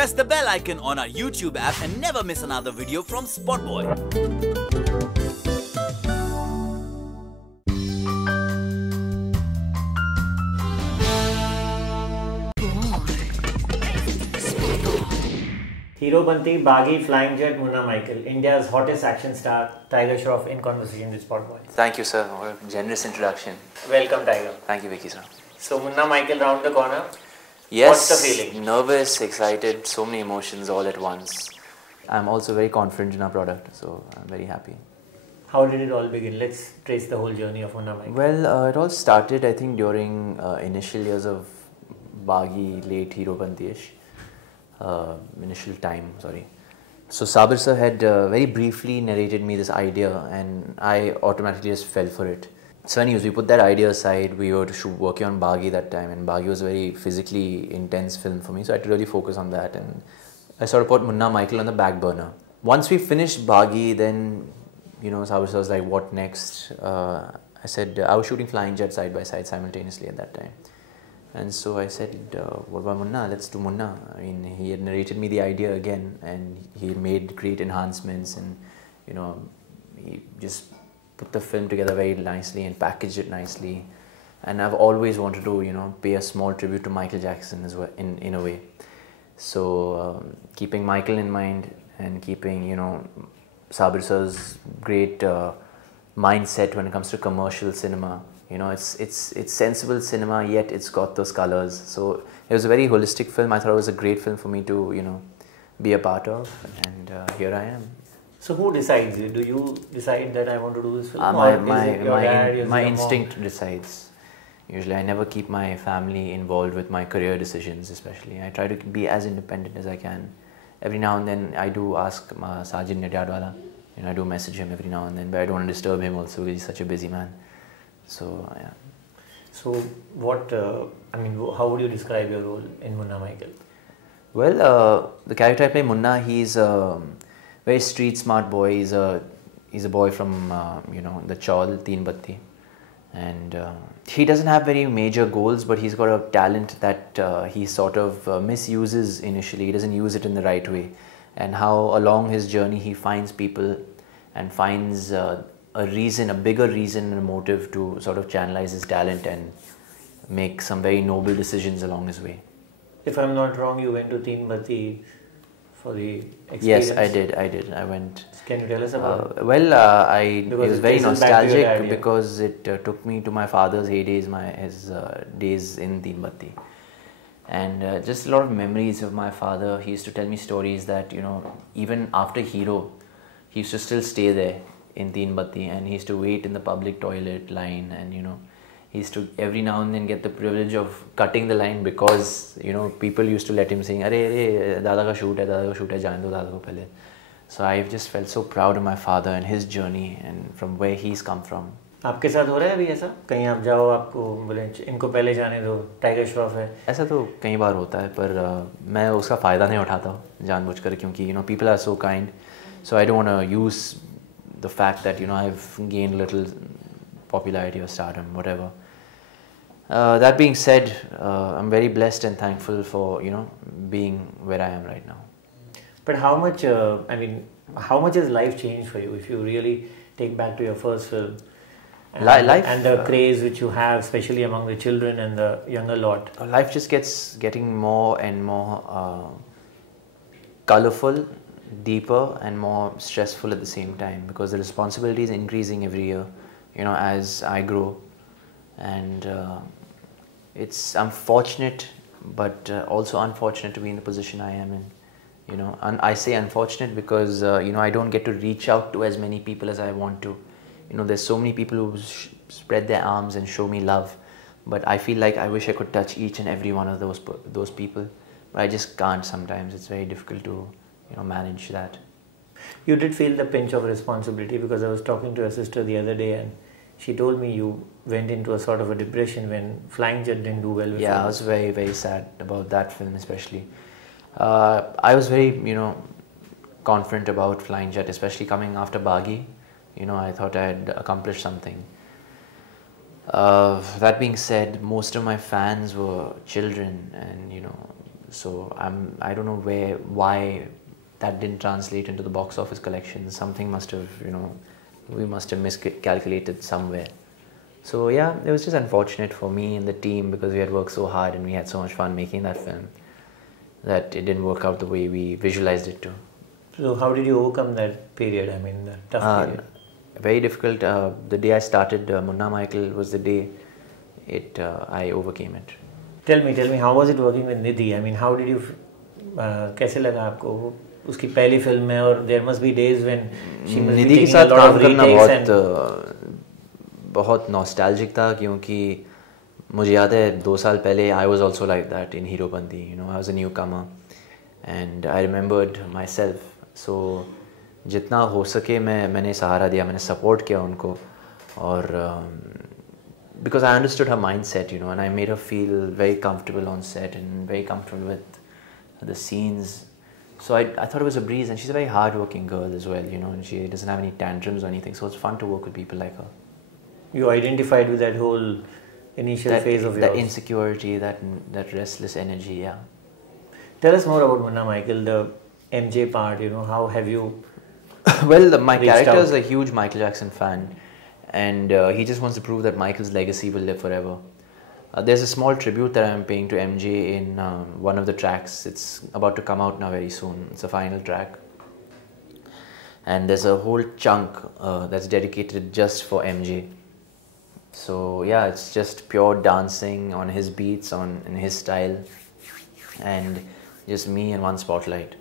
Press the bell icon on our YouTube app and never miss another video from SpotboyE. Hero Banti, Baghi, Flying Jatt, Munna Michael, India's hottest action star, Tiger Shroff in conversation with SpotboyE. Thank you, sir. What a generous introduction. Welcome, Tiger. Thank you, Vickey, sir. So, Munna Michael round the corner. Yes. What's the feeling? Nervous, excited, so many emotions all at once. I'm also very confident in our product, so I'm very happy. How did it all begin? Let's trace the whole journey of Munna Michael. Well, it all started, I think, during initial years of Baghi, late Hero Banti-ish. Initial time, sorry. So Sabir sir had very briefly narrated me this idea and I automatically just fell for it. So anyways, we put that idea aside. We were working on Baghi that time, and Baghi was a very physically intense film for me, so I had to really focus on that, and I sort of put Munna Michael on the back burner. Once we finished Baghi, then, you know, Sabir sir was like, what next? I said, I was shooting Flying Jatt side by side simultaneously at that time. And so I said, what about Munna? Let's do Munna. I mean, he had narrated me the idea again, and he made great enhancements, and, you know, he just put the film together very nicely and packaged it nicely. And I've always wanted to, you know, pay a small tribute to Michael Jackson as well, in a way. So keeping Michael in mind and keeping, you know, Sabir sir's great mindset when it comes to commercial cinema. You know, it's sensible cinema, yet it's got those colors. So it was a very holistic film. I thought it was a great film for me to, you know, be a part of, and here I am. So who decides? Do you decide that I want to do this film? My instinct decides. Usually I never keep my family involved with my career decisions, especially. I try to be as independent as I can. Every now and then I do ask Sajid Nidyadwala, you know, I do message him every now and then, but I don't want to disturb him also because he's such a busy man. So, yeah. So, what, I mean, how would you describe your role in Munna Michael? Well, the character I play, Munna, he's a very street smart boy. He's a boy from, you know, the Chawl, Teen Batti. And he doesn't have very major goals, but he's got a talent that he sort of misuses initially. He doesn't use it in the right way. And how along his journey he finds people and finds a reason, a bigger reason and a motive to sort of channelize his talent and make some very noble decisions along his way. If I'm not wrong, you went to Teen Batti for the experience. Yes, I did. I went. Can you tell us about it? Well, it was very nostalgic because it took me to my father's heydays, his days in Teen Batti. And just a lot of memories of my father. He used to tell me stories that, you know, even after Hero, he used to still stay there in Teen Batti, and he used to wait in the public toilet line, and, you know, he used to every now and then get the privilege of cutting the line because, you know, people used to let him sing, "Arey, dada ka shoot hai, jaan do dada ko pehle." So I've just felt so proud of my father and his journey and from where he's come from. आपके साथ हो रहा है अभी ऐसा? कहीं आप जाओ, आपको बोले इनको पहले जाने दो, टाइगर श्रॉफ है? ऐसा तो कई बार होता है, पर मैं उसका फ़ायदा नहीं उठाता हूँ जानबूझकर, क्योंकि, you know, people are so kind, so I don't want to use the fact that, you know, I've gained little popularity or stardom, whatever. That being said, I'm very blessed and thankful for, you know, being where I am right now. But how much, I mean, how much has life changed for you if you really take back to your first film? And, and the craze which you have, especially among the children and the younger lot. Life just getting more and more colorful, deeper and more stressful at the same time, because the responsibility is increasing every year, you know, as I grow. And I'm fortunate, but also unfortunate to be in the position I am in, you know. And I say unfortunate because, you know, I don't get to reach out to as many people as I want to. You know, there's so many people who spread their arms and show me love, but I feel like I wish I could touch each and every one of those people, but I just can't sometimes. It's very difficult to, you know, manage that. You did feel the pinch of responsibility, because I was talking to your sister the other day and she told me you went into a sort of a depression when Flying Jatt didn't do well. Yeah, I was very, very sad about that film especially. I was very, you know, confident about Flying Jatt, especially coming after Baghi. You know, I thought I had accomplished something. That being said, most of my fans were children, and, you know, So I don't know why that didn't translate into the box office collection. Something must have, we must have miscalculated somewhere. So yeah, it was just unfortunate for me and the team, because we had worked so hard and we had so much fun making that film, that it didn't work out the way we visualized it to. So how did you overcome that period? I mean, the tough period. Very difficult. The day I started Munna Michael was the day I overcame it. Tell me, how was it working with Nidhi? I mean, how did you? कैसे लगा आपको वो उसकी पहली film है, और there must be days when she must Nidhi be के taking a साथ lot काम of करना retakes बहुत नॉस्टैल्जिक था, क्योंकि मुझे याद है 2 साल पहले I was also like that in Heropanti. I was a newcomer and I remembered myself. So जितना हो सके मैंने सहारा दिया, मैंने सपोर्ट किया उनको, और because I understood her mindset, and I made her feel very comfortable on set and very comfortable with the scenes. So I thought it was a breeze, and she's a very hard-working girl as well, and she doesn't have any tantrums or anything. So it's fun to work with people like her. You identified with that whole initial phase of yours. That insecurity, that restless energy, yeah. Tell us more about Munna Michael, the MJ part. How have you? Well, my character is a huge Michael Jackson fan, and he just wants to prove that Michael's legacy will live forever. There's a small tribute that I'm paying to MJ in one of the tracks. It's about to come out now very soon. It's a final track. And there's a whole chunk that's dedicated just for MJ. So yeah, it's just pure dancing on his beats, in his style, and just me and one spotlight.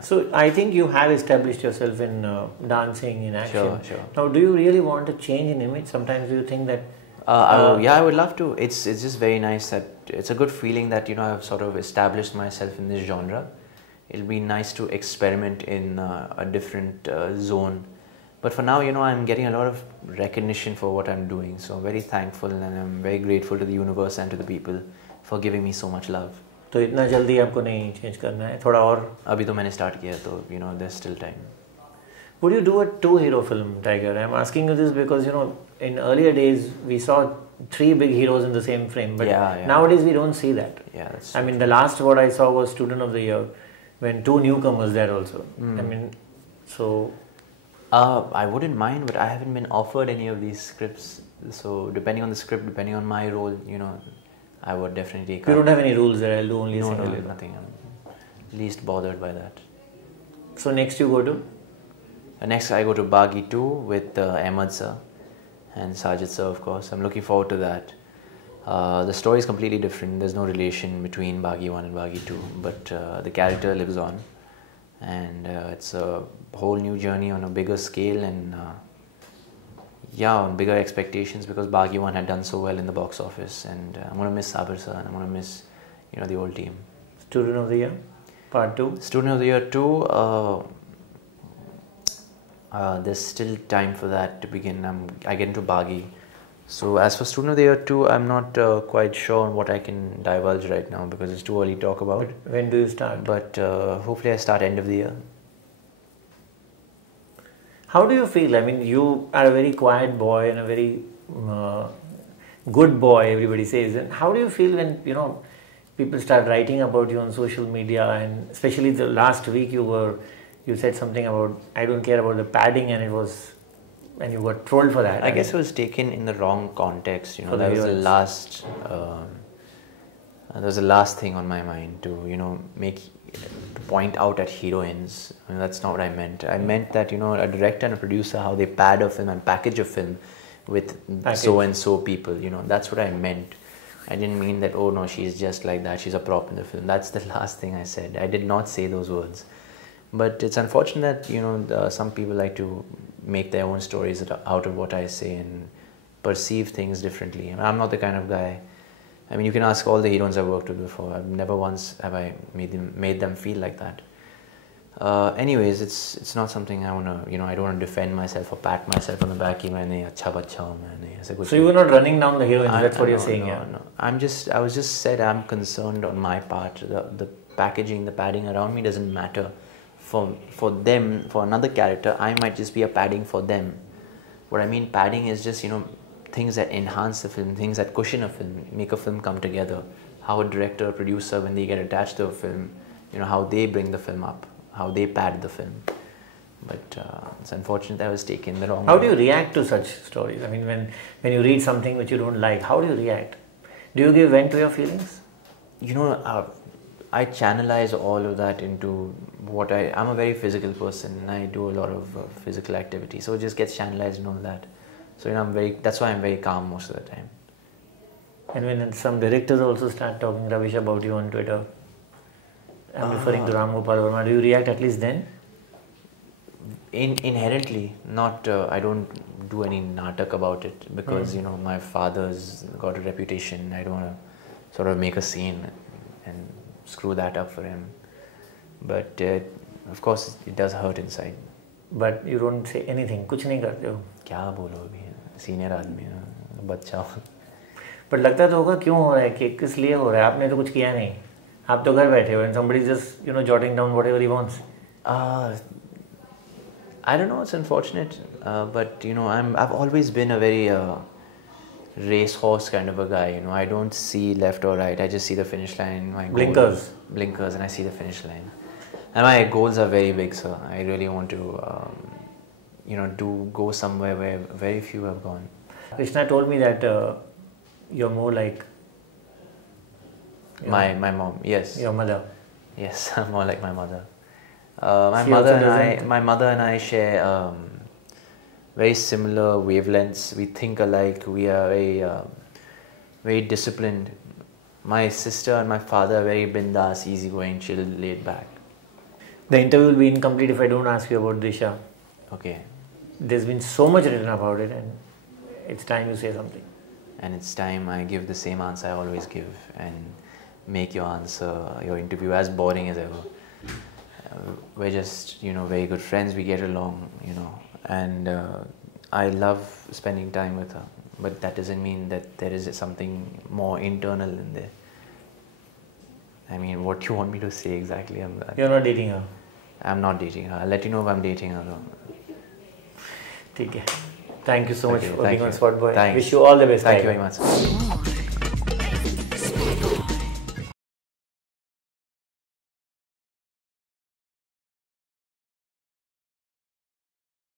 So I think you have established yourself in dancing, in action. Sure. Now, do you really want to change in image? Sometimes do you think that? Yeah, I would love to. It's just very nice that it's a good feeling that I've sort of established myself in this genre. It'll be nice to experiment in a different zone. But for now, I'm getting a lot of recognition for what I'm doing. So I'm very thankful, and I'm very grateful to the universe and to the people for giving me so much love. तो इतना जल्दी आपको नहीं change करना है, थोड़ा और. अभी तो मैंने start किया, तो there's still time. Would you do a 2-hero film, Tiger? I'm asking you this because in earlier days we saw 3 big heroes in the same frame, but nowadays we don't see that. Yeah, that's. I mean, the last what I saw was Student of the Year, when 2 newcomers there also. I mean, so. I wouldn't mind, but I haven't been offered any of these scripts. So depending on the script, depending on my role, I would definitely take. You don't have any rules there. I'll do only a single. No, nothing. I'm least bothered by that. So next you go to? Next I go to Baghi 2 with Ahmed sir and Sajid sir, of course. I'm looking forward to that. The story is completely different. There's no relation between Baghi 1 and Baghi 2, but the character lives on, and it's a whole new journey on a bigger scale, and on bigger expectations, because Baghi 1 had done so well in the box office, and I'm going to miss Sabir sir, and I'm going to miss the old team. Student of the Year Part 2? Student of the Year 2, there's still time for that to begin. I get into Baghi. So as for Student of the Year 2, I'm not quite sure on what I can divulge right now, because it's too early to talk about. But when do you start? But hopefully I start end of the year. How do you feel? I mean, you are a very quiet boy and a very good boy, everybody says. And how do you feel when, people start writing about you on social media, and especially the last week you said something about, I don't care about the padding, and you got trolled for that. I guess it was taken in the wrong context. That was the last. That was the last thing on my mind to to point out at heroines. I mean, that's not what I meant. I meant that a director and a producer, how they pad a film and package a film with so and so people. That's what I meant. I didn't mean that, oh no, she's just like that, she's a prop in the film. That's the last thing I said. I did not say those words. But it's unfortunate that some people like to make their own stories out of what I say and perceive things differently. I mean, I'm not the kind of guy. I mean, you can ask all the heroines I've worked with before. I've never once have I made them feel like that. Anyways, it's not something I want to, I don't want to defend myself or pat myself on the back. So you were not running down the heroines, that's what you're saying? No. I was just said I'm concerned on my part. The packaging, the padding around me doesn't matter. For them, for another character, I might just be a padding for them. What I mean padding is just, things that enhance the film, things that cushion a film, make a film come together. how a director, a producer, when they get attached to a film, you know, how they bring the film up, how they pad the film. But it's unfortunate I was taken the wrong way. How do you react to such stories? I mean, when you read something which you don't like, how do you react? Do you give vent to your feelings? You know, I channelize all of that into what I'm a very physical person, and I do a lot of physical activity, so it just gets channelized and all that. So, you know, that's why I'm very calm most of the time. And when some directors also start talking rubbish about you on Twitter, I'm referring to Ram Gopal Verma, do you react at least then? Inherently, not. I don't do any natak about it because, you know, my father's got a reputation. I don't want to sort of make a scene and screw that up for him. But of course, it does hurt inside. But you don't say anything. कुछ नहीं करते हो. क्या बोलो अभी? Senior आदमी है, बच्चा हो. But लगता तो होगा क्यों हो रहा है कि किस लिए हो रहा है? आपने तो कुछ किया नहीं. आप तो घर बैठे हो and somebody just, you know, jotting down whatever he wants. I don't know, it's unfortunate, but you know, I've always been a very racehorse kind of a guy. You know, I don't see left or right. I just see the finish line. My blinkers, and I see the finish line. And my goals are very big, so I really want to, you know, go somewhere where very few have gone. Krishna told me that you're more like my mom. Yes. Your mother. Yes, I'm more like my mother. My mother and I share very similar wavelengths. We think alike. We are very disciplined. My sister and my father are very bindas, easygoing, chill, laid back. The interview will be incomplete if I don't ask you about Disha. Okay. There's been so much written about it, and it's time you say something. And it's time I give the same answer I always give and make your interview as boring as ever. We're just, you know, very good friends. We get along, you know, and I love spending time with her. But that doesn't mean that there is something more internal in there. I mean, what do you want me to say exactly? You're not dating her? I'm not dating her. I'll let you know if I'm dating her though. Okay. Thank you so much for being on SpotboyE. Thanks. Wish you all the best. Thank you very much.